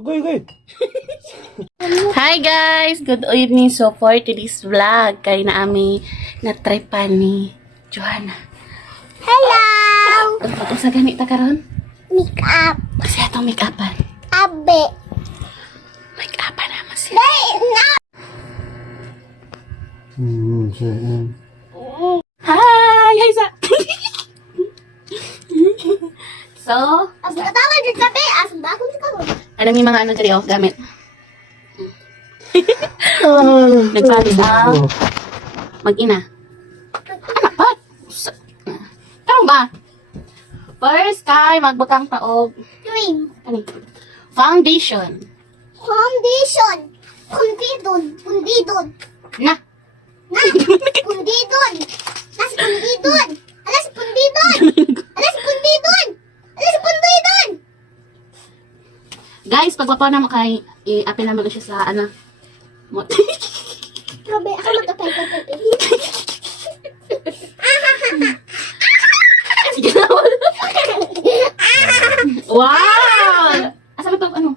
Ugoy, ugoy. Hi guys! Good evening. So for today's vlog, kay na ami na-tripan ni Johanna. Hello! Ito sa ganita karon? Make up. Kasi atong make-upan. Abe. Make-upan naman siya. Day, no! Hi! Hi sa! So, As nakatawa dyan sabi, as bakit ka mo? alam yung mga ano dyan, oh, gamit. Nagpalis ang mag-ina. Anak ba? Karong ba? First kay magbutang taog Cream. kani foundation. Foundation. Pundidon. Pundidon. Na. Na! Pundidon. Nas pundidon. Alas pundidon. Alas pundidon. Alas pundidon. Guys, pagpapa na makay i-apil naman siya sa ano. Grabe, ako magkapay-kapay. Sige na. Wow! Asa ba ito? Ano?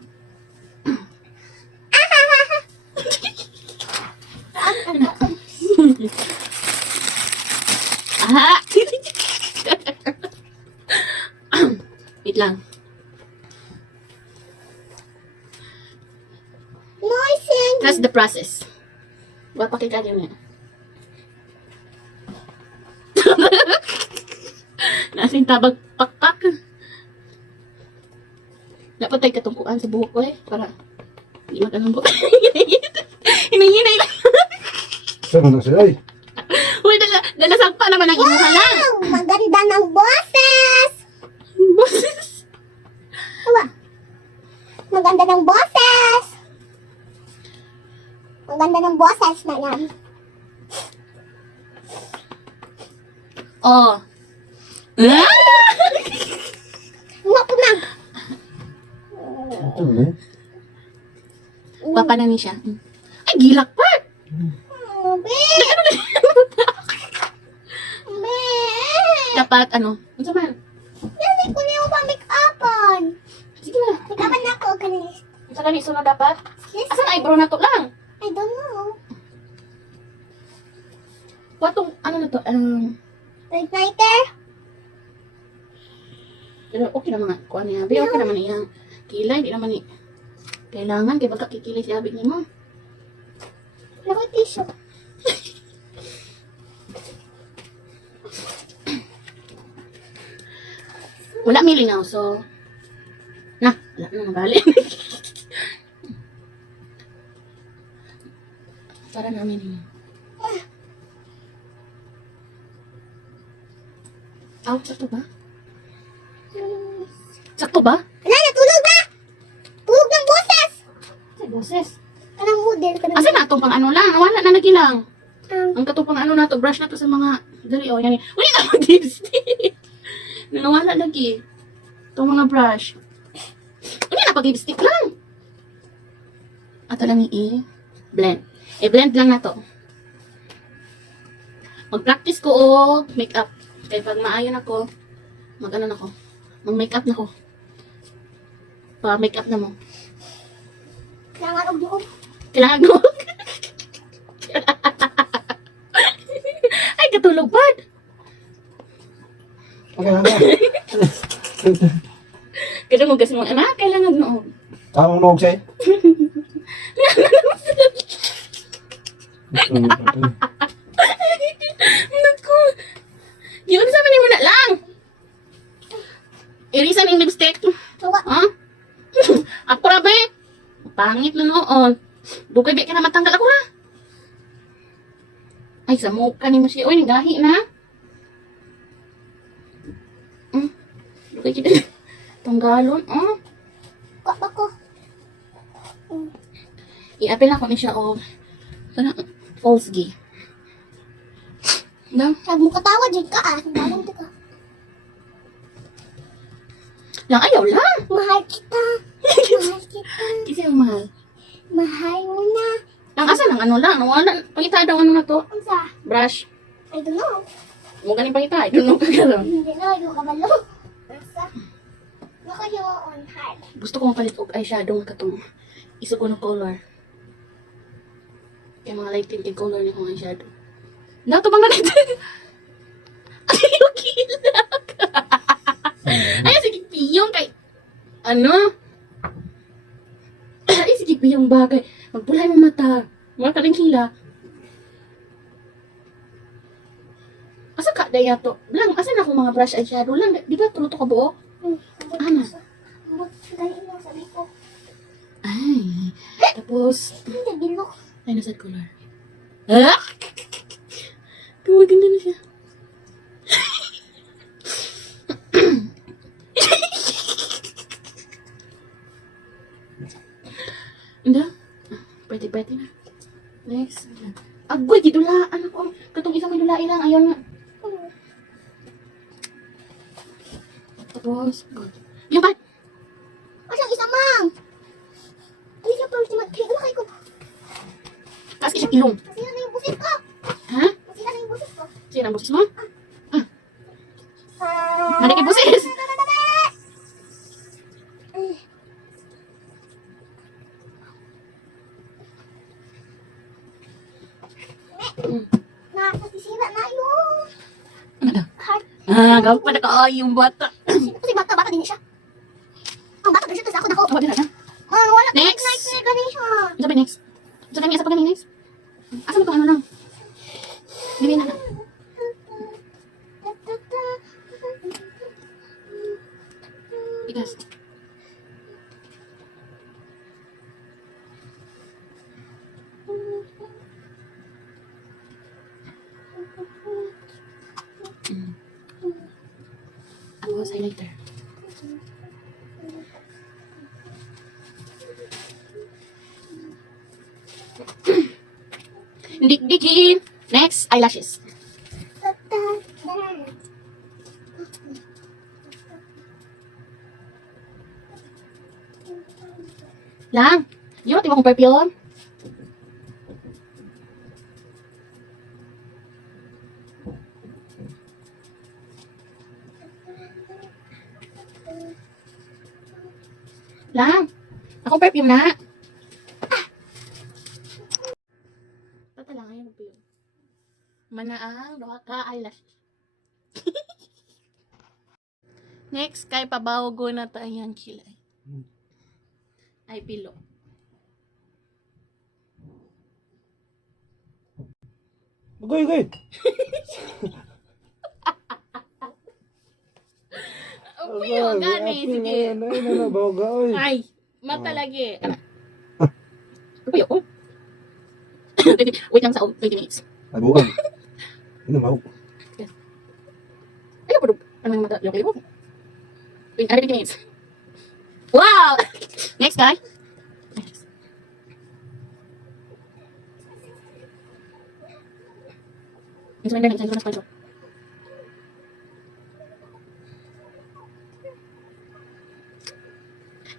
Aha! Wait lang. Moisten. That's the process. Buat pakai kanya niya. Nasin tabag pakpak. Dapat tayo katungkuan sa buhok ko eh. Para hindi magkanumbok. Hinay-hinay lang. Sama na siya, ay. Uy, dalasagpa naman ang imuha lang. Wow, maganda ng boses. Boses. Awa. Maganda ng boses. Maganda ng boses na yan. Oh. Ah! Nga po lang. Ito na. Papa na ni siya. Ay, gilak pa. Oh, be. Be. Dapat ano? Ano man? Kasi ko na yung pa-make-upan. Sige na. Make-upan na ako kanina. Sa ganito na dapat? Yes. Asan eyebrow na to lang? I don't know. Watong, ano na to? Igniter? Pero okay naman nga. Kuha niya. Pero okay naman niya. Kilay, di naman ni. Kailangan, kaya baka kikilay si abig niya mo. Naku, tissue. Wala milingaw, so. Wala na nabali. Para namin yun. Out, sakto ba? Sakto ba? Wala, natulog na! Tulog ng boses! Sa boses. Kanang model ka na. Asa na to pang ano lang? Wala na nagilang. Um, Ang katupang ano na to, brush na to sa mga dali oh, yan. Wala na mag-lipstick. Nawala lagi. Itong mga brush. Hindi na pag-lipstick lang. Ato lang i-blend. I-blend lang na to. Mag-practice ko o make-up. Kaya pag maayon ako, mag-ano na ko. Mag-make-up na ko. Pa-make-up na mo. Kailangan og Kailangan mo. Ay, katulog pa. Okay na na. Kasi mo kasi mo, anak, kailangan noon. Tamang noog siya, Naku. Yun, sa mo na lang. Irisan yung lipstick. Tuwa. Ha? Ako ra ba eh? Pangit na noon. Bukay ba ka na matanggal ako ra? Ay, sa mukha ni mo siya. Uy, nagahi na. Bukay kita. Tanggalon. Kwa pa ko. I-apil ako ni siya o. Sana, false gay. Lang. Sabi mo katawa dyan ka ah. Balang ka. Lang, ayaw lang. Mahal kita. Mahal kita. Kasi ang mahal. Mahal mo na. Lang, asa lang, ano lang. Nawala. Pangita daw, ano na to? Ang sa? Brush. I don't know. Mo galing pangita. I don't know kagaron. Hindi na. Hindi ka balo. Ang sa? No, kayo on hard. Gusto kong palit og eyeshadow nga katong isugo ng color. Kaya mga light tinted color niya kong eyeshadow. Nato bang natin? Ay, yung kilak. Ay, sige, piyong kay... Ano? Ay, sige, piyong bagay. Magpulay mo mata. Mga kaling kilak. Asa ka, daya to? Lang, asan ako mga brush eyeshadow lang? Di ba, tuluto ka buo? Ano? Dali mo, sabi ko. Ay, tapos... Hindi, bilok. Ay, nasa color. Ah! Gumaganda na siya. Hindi. Pwede na. Next. Agoy, gidulaan ako. Katong isang may dulain lang. Ayaw nga. Tapos, yung bat. Asang isa, ma'am. Hindi siya pala siya kaya kay ko. Kasi siya ilong. Masira na yung busit ko. Ha? Masira na yung busit ko. Sino ang busis mo? Mana kay busis? Nakasisira na yun. Ano? Heart. Gawin pa na ka yung bata. Kasi bata din siya. Ang bata din siya, tapos ako na ko. Tawa din na. Wala ka Next. night na ganyan. Sabi next. Sabi niya sa pagkaling next. Asa mo itong ano lang? Bibigyan na lang. Tigas. Tapos highlighter. Dik-dikin. Next, eyelashes. Lang. Yung tiba kong perfume. Lang. Akong perfume na. Tata lang ngayon perfume. Manaang doha ka eyelashes. Next, kay pabawago na tayong kilay. Ay pilo. Goy. Puyo, gani. Sige. Ay, bawaga, oy. Ay, mata lagi. Puyo, oh. Wait lang sa 20 minutes. Ay, buwan. Ano, mahok. Ano po? Ano yung mata? Yung mo? 20 minutes. Wow! Next guy. Next. Yung surrender na, yung sponsor.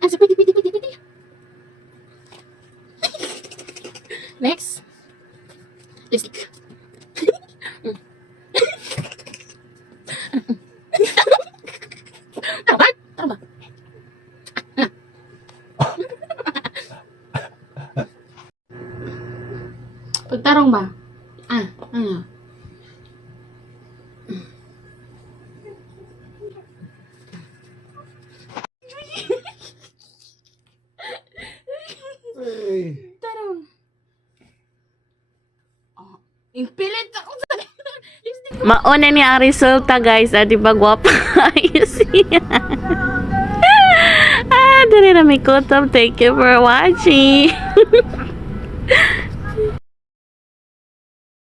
Ah, so pretty. Next. Lipstick. Tama ba? Pagtarong ba? Ano? Ay. Tarong. Oh, impilit ako sa lipstick ko. Mauna ni ang resulta guys, di ba gwapa ayos siya. Dali na may kutob. Thank you for watching.